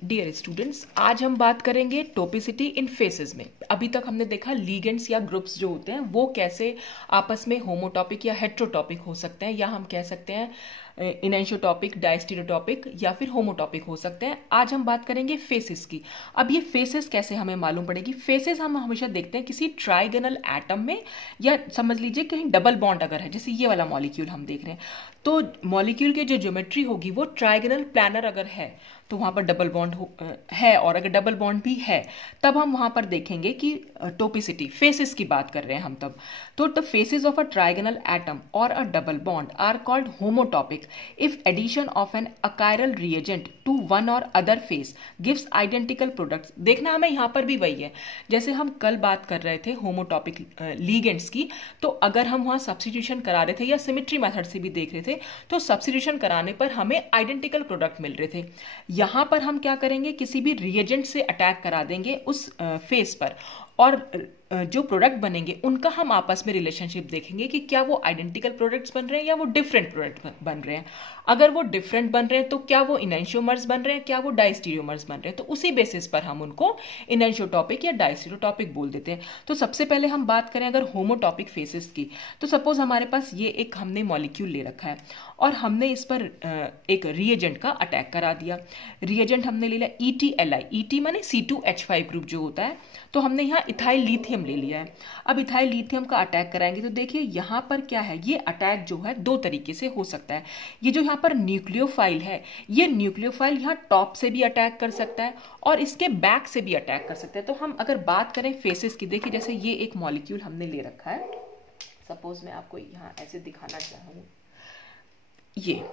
Dear students, आज हम बात करेंगे टोपिसिटी इन फेसेस में। अभी तक हमने देखा लीगेंड्स या ग्रुप्स जो होते हैं वो कैसे आपस में होमोटॉपिक या हेट्रोटॉपिक हो सकते हैं, या हम कह सकते हैं इनएंशियोटॉपिक, डायस्टीरियोटॉपिक या फिर होमोटॉपिक हो सकते हैं। आज हम बात करेंगे फेसेस की। अब ये फेसेस कैसे हमें मालूम पड़ेगी? फेसेस हम हमेशा देखते हैं किसी ट्राइगोनल एटम में, या समझ लीजिए कहीं डबल बॉन्ड अगर है, जैसे ये वाला मॉलिक्यूल हम देख रहे हैं, तो मॉलिक्यूल की जो ज्योमेट्री होगी वो ट्राइगोनल प्लानर अगर है तो वहां पर डबल बॉन्ड है, और अगर डबल बॉन्ड भी है तब हम वहां पर देखेंगे कि टोपिसिटी, फेसेस की बात कर रहे हैं हम तब। तो the faces of a trigonal atom और a double bond are called homotopic if addition of an achiral reagent to one और other face gives identical products. देखना हमें यहां पर भी वही है जैसे हम कल बात कर रहे थे होमोटॉपिक लीगेंड्स की। तो अगर हम वहां सब्स्टिट्यूशन करा रहे थे या सिमेट्री मेथड से भी देख रहे थे, तो सब्स्टिट्यूशन कराने पर हमें आइडेंटिकल प्रोडक्ट मिल रहे थे। यहां पर हम क्या करेंगे, किसी भी रिएजेंट से अटैक करा देंगे उस फेस पर, और जो प्रोडक्ट बनेंगे उनका हम आपस में रिलेशनशिप देखेंगे कि क्या वो आइडेंटिकल प्रोडक्ट्स बन रहे हैं या वो डिफरेंट प्रोडक्ट बन रहे हैं। अगर वो डिफरेंट बन रहे हैं तो क्या वो इनएंशियोमर्स बन रहे हैं, क्या वो डायस्टीरियोमर्स बन रहे हैं, तो उसी बेसिस पर हम उनको इनएंशियोटॉपिक या डायस्टीरियोटॉपिक बोल देते हैं। तो सबसे पहले हम बात करें अगर होमोटॉपिक फेसेस की, तो सपोज हमारे पास ये एक हमने मॉलिक्यूल ले रखा है और हमने इस पर एक रिएजेंट का अटैक करा दिया। रिएजेंट हमने ले लिया ETLI, ET माने C2H5 ग्रुप जो होता है, तो हमने यहाँ इथाइल लिथियम ले लिया है। अब इथाइल लिथियम का अटैक कराएंगे तो देखिए यहाँ पर क्या है, ये अटैक जो है दो तरीके से हो सकता है। ये जो यहाँ पर न्यूक्लियोफाइल है, ये न्यूक्लियोफाइल यहाँ टॉप से भी अटैक कर सकता है और इसके बैक से भी अटैक कर सकता है। तो हम अगर बात करें फेसेस की, देखिए जैसे ये एक मॉलिक्यूल हमने ले रखा है, सपोज मैं आपको यहाँ ऐसे दिखाना चाहूँ, ये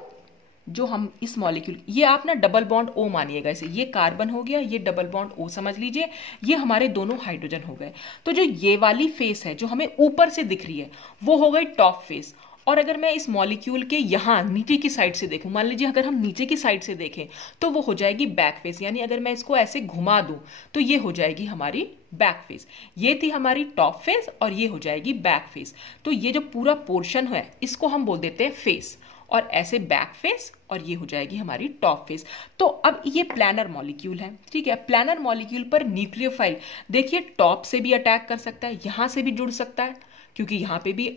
जो हम इस मॉलिक्यूल, ये आप ना डबल बॉन्ड O मानिएगा इसे, ये कार्बन हो गया, ये डबल बॉन्ड O समझ लीजिए, ये हमारे दोनों हाइड्रोजन हो गए। तो जो ये वाली फेस है जो हमें ऊपर से दिख रही है वो हो गई टॉप फेस। और अगर मैं इस मॉलिक्यूल के यहाँ नीचे की साइड से देखूं, मान लीजिए अगर हम नीचे की साइड से देखें तो वो हो जाएगी बैक फेस, यानी अगर मैं इसको ऐसे घुमा दूं तो ये हो जाएगी हमारी बैक फेस। ये थी हमारी टॉप फेस और ये हो जाएगी बैक फेस। तो ये जो पूरा पोर्शन है इसको हम बोल देते हैं फेस, और ऐसे बैक फेस, और ये हो जाएगी हमारी टॉप फेस। तो अब ये प्लानर मॉलिक्यूल है, ठीक है। प्लानर मॉलिक्यूल पर न्यूक्लियोफाइल देखिए टॉप से भी अटैक कर सकता है, यहां से भी जुड़ सकता है, क्योंकि यहां पे भी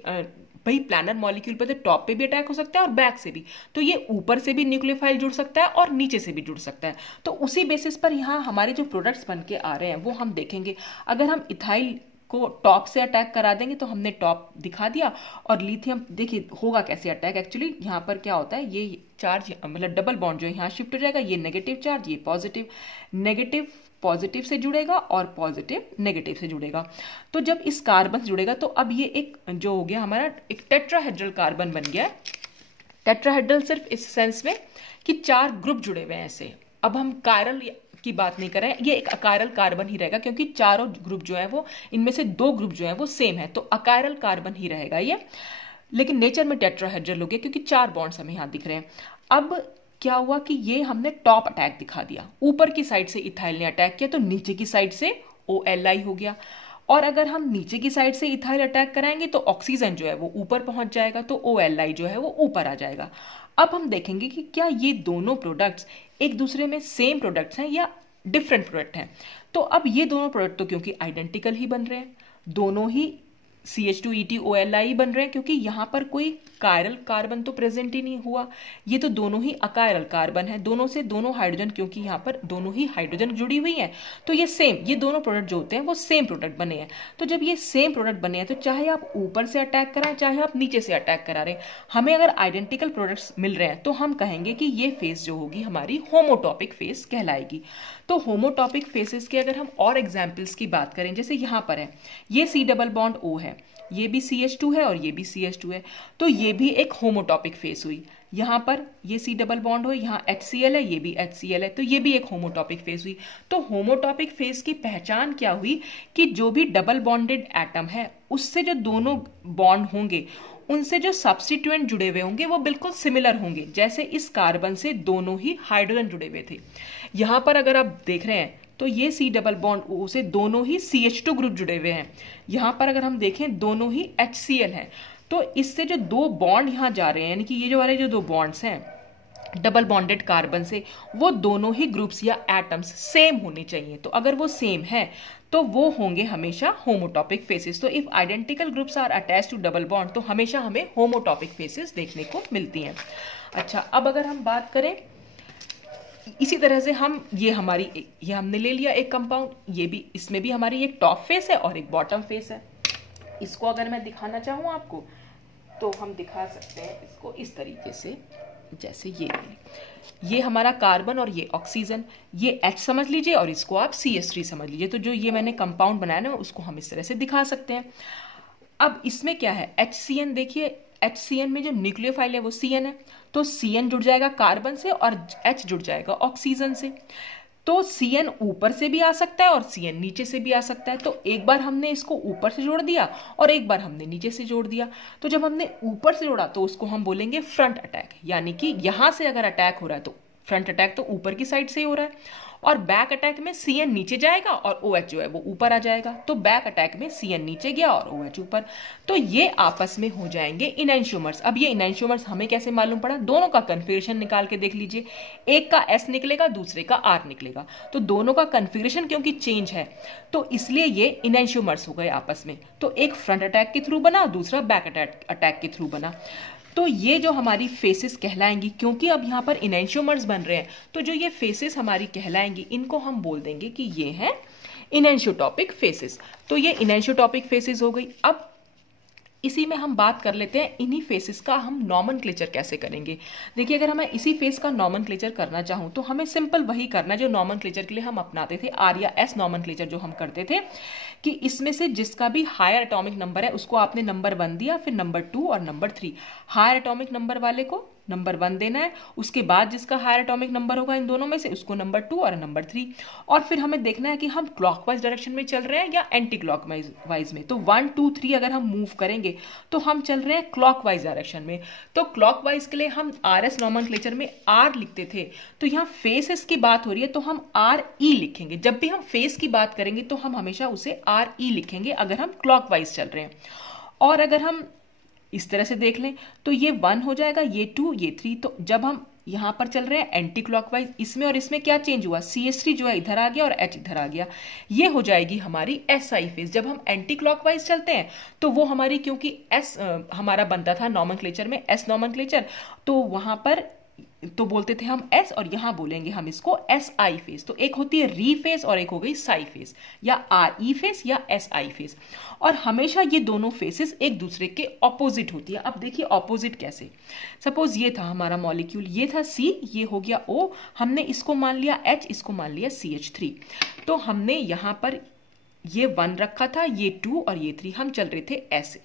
भाई प्लानर मॉलिक्यूल पे तो टॉप पे भी अटैक हो सकता है और बैक से भी, तो ये ऊपर से भी न्यूक्लियोफाइल जुड़ सकता है और नीचे से भी जुड़ सकता है। तो उसी बेसिस पर यहाँ हमारे जो प्रोडक्ट्स बन के आ रहे हैं वो हम देखेंगे। अगर हम इथाइल को टॉप से अटैक करा देंगे तो हमने टॉप दिखा दिया, और लिथियम देखिए होगा कैसे अटैक। एक्चुअली यहाँ पर क्या होता है, ये चार्ज मतलब डबल बॉन्ड जो है यहाँ शिफ्ट हो जाएगा, ये नेगेटिव चार्ज, ये पॉजिटिव, नेगेटिव पॉजिटिव से जुड़ेगा और पॉजिटिव नेगेटिव से जुड़ेगा। तो जब इस कार्बन से जुड़ेगा तो अब ये एक जो हो गया हमारा एक टेट्राहेड्रल कार्बन बन गया। टेट्राहेड्रल सिर्फ इस सेंस में कि चार ग्रुप जुड़े हुए हैं ऐसे। अब हम कायरल की बात नहीं कर रहे हैं, ये एक अकायरल कार्बन ही रहेगा, क्योंकि चारों ग्रुप जो है वो, इनमें से दो ग्रुप जो है वो सेम है, तो अकायरल कार्बन ही रहेगा ये। लेकिन नेचर में टेट्राहेड्रल हो गया क्योंकि चार बॉन्ड्स हमें यहां दिख रहे हैं। अब क्या हुआ कि ये हमने टॉप अटैक दिखा दिया, ऊपर की साइड से इथाइल ने अटैक किया तो नीचे की साइड से OLI हो गया। और अगर हम नीचे की साइड से इथाइल अटैक कराएंगे तो ऑक्सीजन जो है वो ऊपर पहुंच जाएगा, तो OLI जो है वो ऊपर आ जाएगा। अब हम देखेंगे कि क्या ये दोनों प्रोडक्ट्स एक दूसरे में सेम प्रोडक्ट्स हैं या डिफरेंट प्रोडक्ट हैं। तो अब ये दोनों प्रोडक्ट तो क्योंकि आइडेंटिकल ही बन रहे हैं, दोनों ही CH2ETOLI बन रहे हैं, क्योंकि यहां पर कोई कायरल कार्बन तो प्रेजेंट ही नहीं हुआ, ये तो दोनों ही अकायरल कार्बन है, दोनों से दोनों हाइड्रोजन, क्योंकि यहाँ पर दोनों ही हाइड्रोजन जुड़ी हुई है, तो ये सेम, ये दोनों प्रोडक्ट जो होते हैं वो सेम प्रोडक्ट बने हैं। तो जब ये सेम प्रोडक्ट बने हैं तो चाहे आप ऊपर से अटैक कराएं चाहे आप नीचे से अटैक करा रहे हैं, हमें अगर आइडेंटिकल प्रोडक्ट्स मिल रहे हैं तो हम कहेंगे कि ये फेस जो होगी हमारी होमोटॉपिक फेस कहलाएगी। तो होमोटॉपिक फेसेस के अगर हम और एग्जाम्पल्स की बात करें, जैसे यहाँ पर है ये C डबल बॉन्ड O है, ये भी CH2 है और ये भी CH2 है, तो ये भी एक होमोटॉपिक फेस हुई। यहाँ पर ये C डबल बॉन्ड हो, यहाँ HCl है, ये भी HCl है, तो ये भी एक होमोटॉपिक फेस हुई। तो होमोटॉपिक फेस की पहचान क्या हुई कि जो भी डबल बॉन्डेड एटम है उससे जो दोनों बॉन्ड होंगे उनसे जो सब्स्टिट्यूएंट जुड़े हुए होंगे वो बिल्कुल सिमिलर होंगे, जैसे इस कार्बन से दोनों ही हाइड्रोजन जुड़े हुए थे। यहाँ पर अगर आप देख रहे हैं तो ये C डबल बॉन्ड O से दोनों ही CH2 ग्रुप जुड़े हुए हैं। यहाँ पर अगर हम देखें दोनों ही HCl है, तो इससे जो दो बॉन्ड यहाँ जा रहे हैं, यानी कि ये जो वाले जो दो बॉन्ड्स हैं डबल बॉन्डेड कार्बन से, वो दोनों ही ग्रुप्स या एटम्स सेम होने चाहिए। तो अगर वो सेम है तो वो होंगे हमेशा होमोटॉपिक फेसेस। तो if identical groups are attached to double bond तो हमेशा हमें होमोटॉपिक फेसेस देखने को मिलती हैं। अच्छा, अब अगर हम बात करें इसी तरह से ये हमने ले लिया एक कंपाउंड, ये भी, इसमें भी हमारी एक टॉप फेस है और एक बॉटम फेस है। इसको अगर मैं दिखाना चाहूँ आपको तो हम दिखा सकते हैं इसको इस तरीके से, जैसे ये हमारा कार्बन और ये ऑक्सीजन, ये H समझ लीजिए और इसको आप CH3 समझ लीजिए। तो जो ये मैंने कंपाउंड बनाया ना उसको हम इस तरह से दिखा सकते हैं। अब इसमें क्या है, HCN, देखिए HCN में जो न्यूक्लियोफाइल है वो CN है, तो CN जुड़ जाएगा कार्बन से और H जुड़ जाएगा ऑक्सीजन से। तो CN ऊपर से भी आ सकता है और CN नीचे से भी आ सकता है। तो एक बार हमने इसको ऊपर से जोड़ दिया और एक बार हमने नीचे से जोड़ दिया। तो जब हमने ऊपर से जोड़ा तो उसको हम बोलेंगे फ्रंट अटैक, यानी कि यहां से अगर अटैक हो रहा है तो फ्रंट अटैक तो ऊपर की साइड से ही हो रहा है, और बैक अटैक में CN नीचे जाएगा और OH जो है वो ऊपर आ जाएगा। तो बैक अटैक में CN नीचे गया और OH ऊपर, तो ये आपस में हो जाएंगे इनैंशियोमर्स। अब ये इनैंशियोमर्स हमें कैसे मालूम पड़ा, दोनों का कन्फिगरेशन निकाल के देख लीजिए, एक का S निकलेगा दूसरे का R निकलेगा, तो दोनों का कन्फिगरेशन क्योंकि चेंज है तो इसलिए ये इनैंशियोमर्स हो गए आपस में। तो एक फ्रंट अटैक के थ्रू बना, दूसरा बैक अटैक के थ्रू बना। तो ये जो हमारी फेसेस कहलाएंगी, क्योंकि अब यहाँ पर इनैंशियोमर्स बन रहे हैं, तो जो ये फेसेस हमारी कहलाएंगी इनको हम बोल देंगे कि ये हैं इनैंशियोटॉपिक फेसेस। तो ये इनैंशियोटॉपिक फेसेस हो गई। अब इसी में हम बात कर लेते हैं इन्हीं फेसेस का हम नॉमेनक्लेचर कैसे करेंगे। देखिए, अगर मैं इसी फेस का नॉमेनक्लेचर करना चाहूँ तो हमें सिंपल वही करना जो नॉमेनक्लेचर के लिए हम अपनाते थे, R या S नॉमेनक्लेचर जो हम करते थे, कि इसमें से जिसका भी हायर एटॉमिक नंबर है उसको आपने नंबर 1 दिया, फिर नंबर 2 और नंबर 3। हायर एटॉमिक नंबर वाले को नंबर 1 देना है, उसके बाद जिसका हायर एटॉमिक नंबर होगा इन दोनों में से उसको नंबर 2 और नंबर 3। और फिर हमें देखना है कि हम क्लॉकवाइज डायरेक्शन में चल रहे हैं या एंटी क्लॉकवाइज में। तो 1 2 3 अगर हम मूव करेंगे तो हम चल रहे हैं क्लॉकवाइज डायरेक्शन में। तो क्लॉकवाइज के लिए हम RS नॉमेनक्लेचर में R लिखते थे, तो यहाँ फेसेस की बात हो रही है तो हम RE लिखेंगे। जब भी हम फेस की बात करेंगे तो हम हमेशा उसे RE लिखेंगे अगर हम क्लॉकवाइज चल रहे हैं। और अगर हम इस तरह से देख लें तो ये 1 हो जाएगा, ये 2, ये 3। तो जब हम यहां पर चल रहे हैं एंटी क्लॉकवाइज, इसमें और इसमें क्या चेंज हुआ, CH3 जो है इधर आ गया और H इधर आ गया। ये हो जाएगी हमारी SI फेज। जब हम एंटी क्लॉकवाइज चलते हैं तो वो हमारी, क्योंकि S हमारा बनता था नॉमेनक्लेचर में S नॉमेनक्लेचर, तो वहां पर तो बोलते थे हम S और यहां बोलेंगे हम इसको SI फेज। तो एक होती है री फेज और एक हो गई साई फेज, या RE फेज या SI फेज। और हमेशा ये दोनों फेसेस एक दूसरे के ऑपोजिट होती है। अब देखिए ऑपोजिट कैसे, सपोज ये था हमारा मॉलिक्यूल, ये था C, ये हो गया O, हमने इसको मान लिया H, इसको मान लिया CH3। तो हमने यहां पर ये 1 रखा था, ये 2 और ये 3, हम चल रहे थे ऐसे।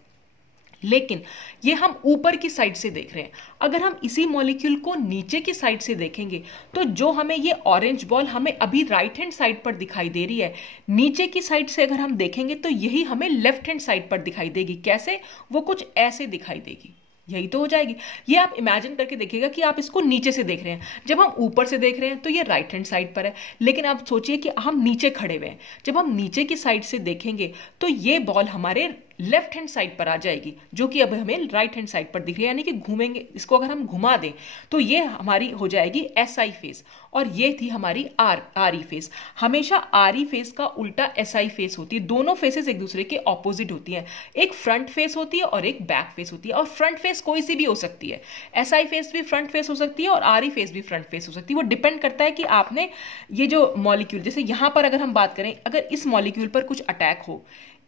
लेकिन ये हम ऊपर की साइड से देख रहे हैं। अगर हम इसी मॉलिक्यूल को नीचे की साइड से देखेंगे तो जो हमें ये ऑरेंज बॉल हमें अभी राइट हैंड साइड पर दिखाई दे रही है, नीचे की साइड से अगर हम देखेंगे तो यही हमें लेफ्ट हैंड साइड पर दिखाई देगी। कैसे, वो कुछ ऐसे दिखाई देगी, यही तो हो जाएगी। ये आप इमेजिन करके देखिएगा कि आप इसको नीचे से देख रहे हैं, जब हम ऊपर से देख रहे हैं तो ये राइट हैंड साइड पर है। लेकिन आप सोचिए कि हम नीचे खड़े हुए हैं, जब हम नीचे की साइड से देखेंगे तो ये बॉल हमारे लेफ्ट हैंड साइड पर आ जाएगी, जो कि अब हमें राइट हैंड साइड पर दिख रही है। यानी कि घूमेंगे इसको, अगर हम घुमा दें तो ये हमारी हो जाएगी SI फेस, और ये थी हमारी RE फेस। हमेशा RE फेस का उल्टा SI फेस होती है। दोनों फेसेस एक दूसरे के ऑपोजिट होती हैं, एक फ्रंट फेस होती है और एक बैक फेस होती है। और फ्रंट फेस कोई सी भी हो सकती है, SI फेस भी फ्रंट फेस हो सकती है और RE फेस भी फ्रंट फेस हो सकती है। वो डिपेंड करता है कि आपने ये जो मॉलिक्यूल, जैसे यहां पर अगर हम बात करें, अगर इस मॉलिक्यूल पर कुछ अटैक हो,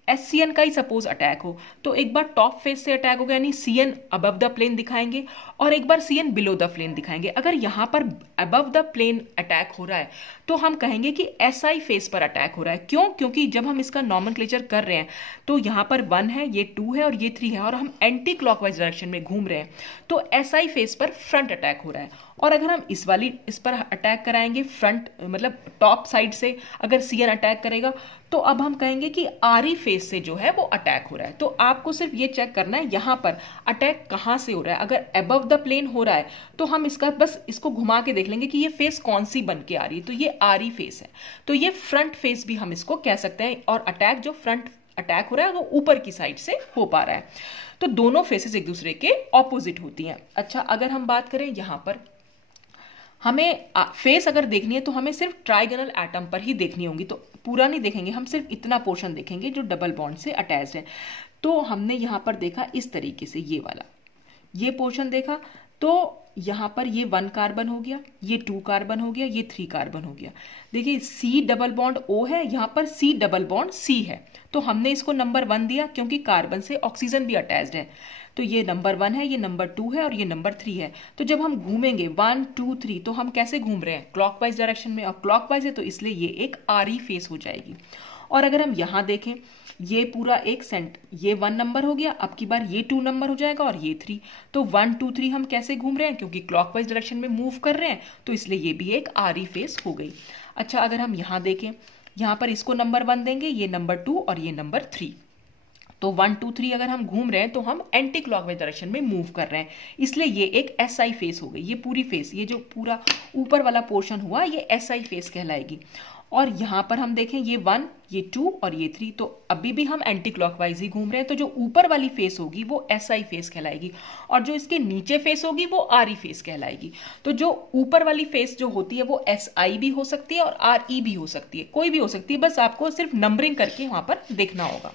SCN का ही सपोज अटैक हो, तो एक बार टॉप फेस से अटैक हो गया, यानी CN अबव द प्लेन दिखाएंगे और एक बार CN बिलो द प्लेन दिखाएंगे। अगर यहां पर अबव द प्लेन अटैक हो रहा है तो हम कहेंगे कि SI फेस पर अटैक हो रहा है। क्यों, क्योंकि जब हम इसका नॉमेनक्लेचर कर रहे हैं तो यहां पर 1 है, ये 2 है और ये 3 है, और हम एंटी क्लॉकवाइज डायरेक्शन में घूम रहे हैं, तो SI फेस पर फ्रंट अटैक हो रहा है। और अगर हम इस पर अटैक कराएंगे फ्रंट, मतलब टॉप साइड से अगर CN अटैक करेगा, तो अब हम कहेंगे कि RE फेस से जो है वो अटैक हो रहा है। तो आपको सिर्फ ये चेक करना है यहां पर अटैक कहां से हो रहा है। अगर अबव द प्लेन हो रहा है तो हम इसको घुमा के देख लेंगे कि ये फेस कौन सी बन के आ रही है, तो ये RE फेस है, तो ये फ्रंट फेस भी हम इसको कह सकते हैं। और अटैक जो फ्रंट अटैक हो रहा है वो ऊपर की साइड से हो पा रहा है। तो दोनों फेसेस एक दूसरे के ऑपोजिट होती हैं। अच्छा, अगर हम बात करें यहां पर, हमें फेस अगर देखनी है तो हमें सिर्फ ट्राइगोनल एटम पर ही देखनी होगी, तो पूरा नहीं देखेंगे, हम सिर्फ इतना पोर्शन देखेंगे जो डबल बॉन्ड से अटैच्ड है। तो हमने यहाँ पर देखा इस तरीके से, ये वाला ये पोर्शन देखा, तो यहाँ पर ये 1 कार्बन हो गया, ये 2 कार्बन हो गया, ये 3 कार्बन हो गया। देखिए C डबल बॉन्ड O है, यहाँ पर C डबल बॉन्ड C है, तो हमने इसको नंबर 1 दिया क्योंकि कार्बन से ऑक्सीजन भी अटैच्ड है। तो ये नंबर 1 है, ये नंबर 2 है और ये नंबर 3 है। तो जब हम घूमेंगे 1 2 3, तो हम कैसे घूम रहे हैं, क्लॉकवाइज डायरेक्शन में, और क्लॉकवाइज है तो इसलिए ये एक आरी फेस हो जाएगी। और अगर हम यहाँ देखें, ये पूरा एक ये 1 नंबर हो गया, अब की बार ये 2 नंबर हो जाएगा और ये 3। तो 1 2 3 हम कैसे घूम रहे हैं, क्योंकि क्लॉकवाइज डायरेक्शन में मूव कर रहे हैं, तो इसलिए ये भी एक आरी फेस हो गई। अच्छा, अगर हम यहाँ देखें, यहाँ पर इसको नंबर 1 देंगे, ये नंबर 2 और ये नंबर 3। तो 1 2 3 अगर हम घूम रहे हैं तो हम एंटी क्लॉकवाइज डायरेक्शन में मूव कर रहे हैं, इसलिए ये एक SI फेस हो गई। ये पूरी फेस, ये जो पूरा ऊपर वाला पोर्शन हुआ, ये SI फेस कहलाएगी। और यहाँ पर हम देखें, ये 1 ये 2 और ये 3, तो अभी भी हम एंटी क्लॉकवाइज ही घूम रहे हैं, तो जो ऊपर वाली फेस होगी वो SI फेस कहलाएगी, और जो इसके नीचे फेस होगी वो RE फेस कहलाएगी। तो जो ऊपर वाली फेस जो होती है वो SI भी हो सकती है और RE भी हो सकती है, कोई भी हो सकती है, बस आपको सिर्फ नंबरिंग करके वहां पर देखना होगा।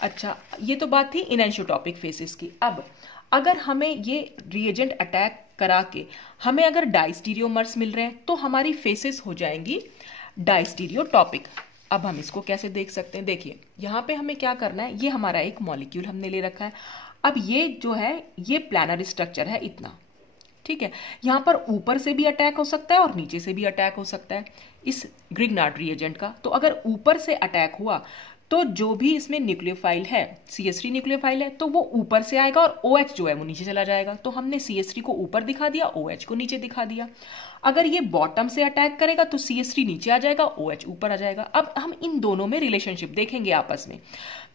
अच्छा, ये तो बात थी इनएनिसोटॉपिक फेसेस की। अब अगर हमें ये रिएजेंट अटैक करा के हमें अगर डाइस्टीरियोमर्स मिल रहे हैं तो हमारी फेसेस हो जाएंगी डाइस्टीरियोटॉपिक। अब हम इसको कैसे देख सकते हैं, देखिए यहाँ पे हमें क्या करना है, ये हमारा एक मॉलिक्यूल हमने ले रखा है। अब ये जो है ये प्लानर स्ट्रक्चर है इतना, ठीक है। यहाँ पर ऊपर से भी अटैक हो सकता है और नीचे से भी अटैक हो सकता है इस ग्रिग्नार्ड रिएजेंट का। तो अगर ऊपर से अटैक हुआ तो जो भी इसमें न्यूक्लियोफाइल है, CH3 न्यूक्लियोफाइल है, तो वो ऊपर से आएगा और OH जो है वो नीचे चला जाएगा। तो हमने CH3 को ऊपर दिखा दिया, OH को नीचे दिखा दिया। अगर ये बॉटम से अटैक करेगा तो CH3 नीचे आ जाएगा, OH ऊपर आ जाएगा। अब हम इन दोनों में रिलेशनशिप देखेंगे आपस में।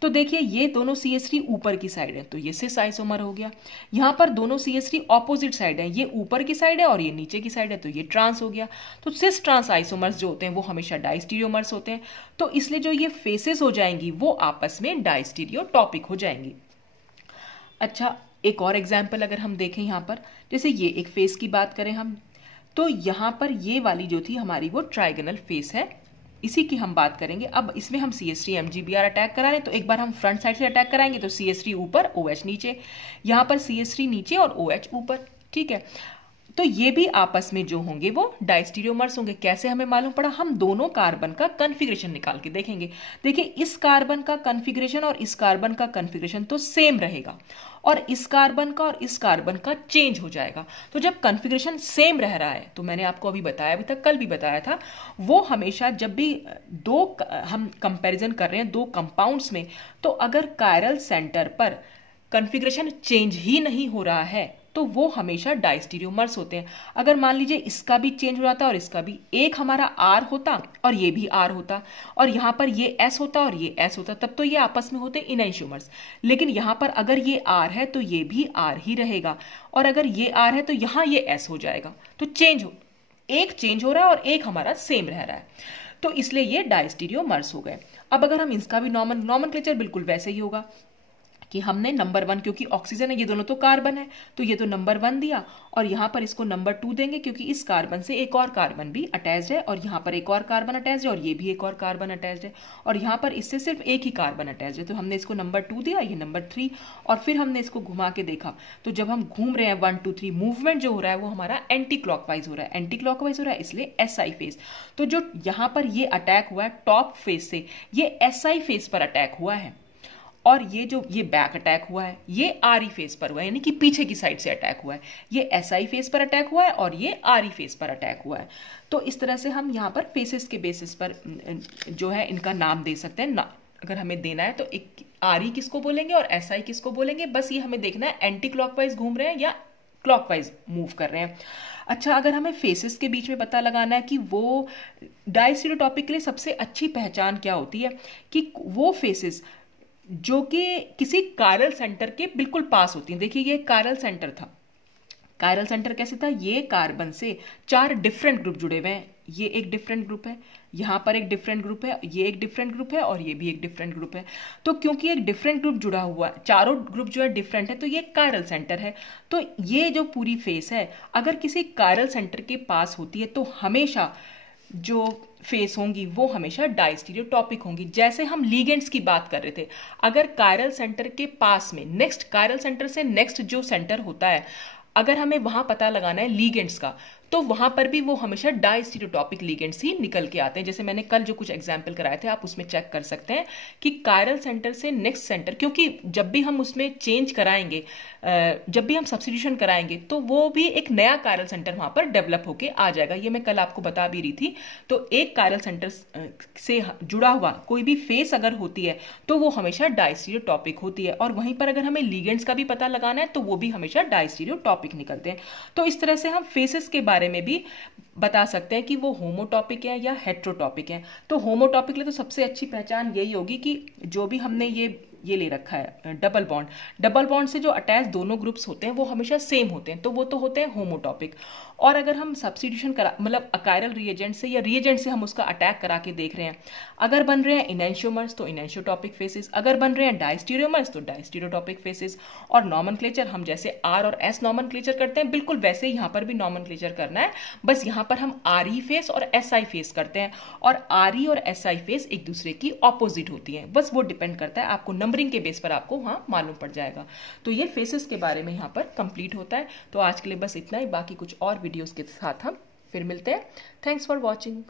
तो देखिए ये दोनों CH3 ऊपर की साइड है, तो ये सिस आइसोमर हो गया। यहाँ पर दोनों CH3 ऑपोजिट साइड है, ये ऊपर की साइड है और ये नीचे की साइड है, तो ये ट्रांस हो गया। तो सिस ट्रांस आइसोमर्स जो होते हैं वो हमेशा डाइस्टीरियोमर्स होते हैं, तो इसलिए जो ये फेसेस हो जाएंगी वो आपस में डाइस्टीरियोटॉपिक हो जाएंगी। अच्छा, एक और एग्जाम्पल अगर हम देखें यहाँ पर, जैसे ये एक फेस की बात करें हम, तो यहाँ पर ये वाली जो थी हमारी वो ट्राइगोनल फेस है, इसी की हम बात करेंगे। अब इसमें हम CH3 MgBr अटैक करा रहे हैं, तो एक बार हम फ्रंट साइड से अटैक कराएंगे तो CH3 ऊपर OH नीचे, यहाँ पर CH3 नीचे और OH ऊपर, ठीक है। तो ये भी आपस में जो होंगे वो डाइस्टीरियोमर्स होंगे। कैसे हमें मालूम पड़ा, हम दोनों कार्बन का कॉन्फ़िगरेशन निकाल के देखेंगे। देखिए इस कार्बन का कॉन्फ़िगरेशन और इस कार्बन का कॉन्फ़िगरेशन तो सेम रहेगा, और इस कार्बन का और इस कार्बन का चेंज हो जाएगा। तो जब कॉन्फ़िगरेशन सेम रह रहा है, तो मैंने आपको अभी बताया, अभी तक कल भी बताया था, वो हमेशा जब भी हम कंपैरिजन कर रहे हैं दो कंपाउंड्स में, तो अगर कायरल सेंटर पर कॉन्फ़िगरेशन चेंज ही नहीं हो रहा है तो वो हमेशा डाइस्टीरियोमर्स होते हैं। अगर मान लीजिए इसका भी चेंज हो जाता और इसका भी, एक हमारा R होता और ये भी R होता, और यहाँ पर ये S होता और ये S होता, तब तो ये आपस में होते इनएनिसोमर्स। लेकिन यहाँ पर अगर ये R है तो ये भी R ही रहेगा, और अगर ये R है तो यहाँ ये S हो जाएगा। तो एक चेंज हो रहा है और एक हमारा सेम रह रहा है, तो इसलिए ये डाइस्टीरियोमर्स हो गए। अब अगर हम इसका भी नॉमेनक्लेचर बिल्कुल वैसे ही होगा कि हमने नंबर 1, क्योंकि ऑक्सीजन है, ये दोनों तो कार्बन है, तो ये तो नंबर 1 दिया, और यहाँ पर इसको नंबर 2 देंगे क्योंकि इस कार्बन से एक और कार्बन भी अटैच्ड है, और यहाँ पर एक और कार्बन अटैच्ड है, और ये भी एक और कार्बन अटैच्ड है, और यहाँ पर इससे सिर्फ एक ही कार्बन अटैच्ड है, तो हमने इसको नंबर 2 दिया, ये नंबर 3, और फिर हमने इसको घुमा के देखा। तो जब हम घूम रहे हैं 1 2 3, मूवमेंट जो हो रहा है वो हमारा एंटी क्लॉकवाइज हो रहा है, एंटी क्लॉकवाइज हो रहा है, इसलिए SI फेस। तो जो यहाँ पर ये अटैक हुआ है टॉप फेस से, ये SI फेस पर अटैक हुआ है, और ये बैक अटैक हुआ है, ये RE फेस पर हुआ है, यानी कि पीछे की साइड से अटैक हुआ है। ये SI फेस पर अटैक हुआ है और ये RE फेस पर अटैक हुआ है। तो इस तरह से हम यहाँ पर फेसेस के बेसिस पर जो है इनका नाम दे सकते हैं ना। अगर हमें देना है तो एक RE किसको बोलेंगे और SI किसको बोलेंगे, बस ये हमें देखना है एंटी क्लॉकवाइज घूम रहे हैं या क्लॉकवाइज मूव कर रहे हैं। अच्छा, अगर हमें फेसेस के बीच में पता लगाना है कि वो डाइस्टीरियोटॉपिक के लिए सबसे अच्छी पहचान क्या होती है, कि वो फेसेस जो कि किसी कायरल सेंटर के बिल्कुल पास होती हैं। देखिए ये कायरल सेंटर था, कायरल सेंटर कैसे था, ये कार्बन से 4 डिफरेंट ग्रुप जुड़े हुए हैं, ये एक डिफरेंट ग्रुप है, यहाँ पर एक डिफरेंट ग्रुप है, ये एक डिफरेंट ग्रुप है और ये भी एक डिफरेंट ग्रुप है। तो क्योंकि एक डिफरेंट ग्रुप जुड़ा हुआ है, चारों ग्रुप जो है डिफरेंट है, तो ये कायरल सेंटर है। तो ये जो पूरी फेस है अगर किसी कायरल सेंटर के पास होती है तो हमेशा जो फेस होंगी वो हमेशा डायस्टीरियोटॉपिक होंगी। जैसे हम लीगेंड्स की बात कर रहे थे, अगर कायरल सेंटर के पास में नेक्स्ट कायरल सेंटर से नेक्स्ट जो सेंटर होता है, अगर हमें वहां पता लगाना है लीगेंड्स का, तो वहां पर भी वो हमेशा डायस्टीरियोटॉपिक लीगेंड्स ही निकल के आते हैं। जैसे मैंने कल जो कुछ एग्जाम्पल कराए थे आप उसमें चेक कर सकते हैं कि कायरल सेंटर से नेक्स्ट सेंटर, क्योंकि जब भी हम उसमें चेंज कराएंगे, जब भी हम सब्स्टिट्यूशन कराएंगे, तो वो भी एक नया कायरल सेंटर वहां पर डेवलप होके आ जाएगा। ये मैं कल आपको बता भी रही थी। तो एक कायरल सेंटर से जुड़ा हुआ कोई भी फेस अगर होती है तो वो हमेशा डायस्टीरियोटॉपिक होती है, और वहीं पर अगर हमें लीगेंड्स का भी पता लगाना है तो वो भी हमेशा डायस्टीरियोटॉपिक निकलते हैं। तो इस तरह से हम फेसेस के बारे में भी बता सकते हैं कि वो होमोटॉपिक है या हेट्रोटॉपिक है। तो होमोटॉपिक लिए तो सबसे अच्छी पहचान यही होगी कि जो भी हमने ये ले रखा है डबल बॉन्ड से जो अटैच दोनों ग्रुप्स होते हैं वो हमेशा सेम होते हैं, तो वो तो होते हैं होमोटॉपिक। और अगर हम सब्स्टिट्यूशन करा मतलब अकायरल रिएजेंट से या रिएजेंट से हम उसका अटैक करा के देख रहे हैं, अगर बन रहे हैं इनैंशियोमर्स तो इनैंशियोटॉपिक फेसेस, अगर बन रहे हैं डायस्टीरियोमर्स तो डायस्टीरियोटॉपिक फेसेस। और नॉमेनक्लेचर हम जैसे आर और एस नॉमेनक्लेचर करते हैं, बिल्कुल वैसे ही यहाँ पर भी नॉमेनक्लेचर करना है, बस यहाँ पर हम आर ई फेस और एस आई फेस करते हैं, और आर ई और एस आई फेस एक दूसरे की ऑपोजिट होती है। बस वो डिपेंड करता है, आपको नंबरिंग के बेस पर आपको वहां मालूम पड़ जाएगा। तो ये फेसेस के बारे में यहाँ पर कंप्लीट होता है। तो आज के लिए बस इतना ही, बाकी कुछ और वीडियोस के साथ हम फिर मिलते हैं। Thanks for watching.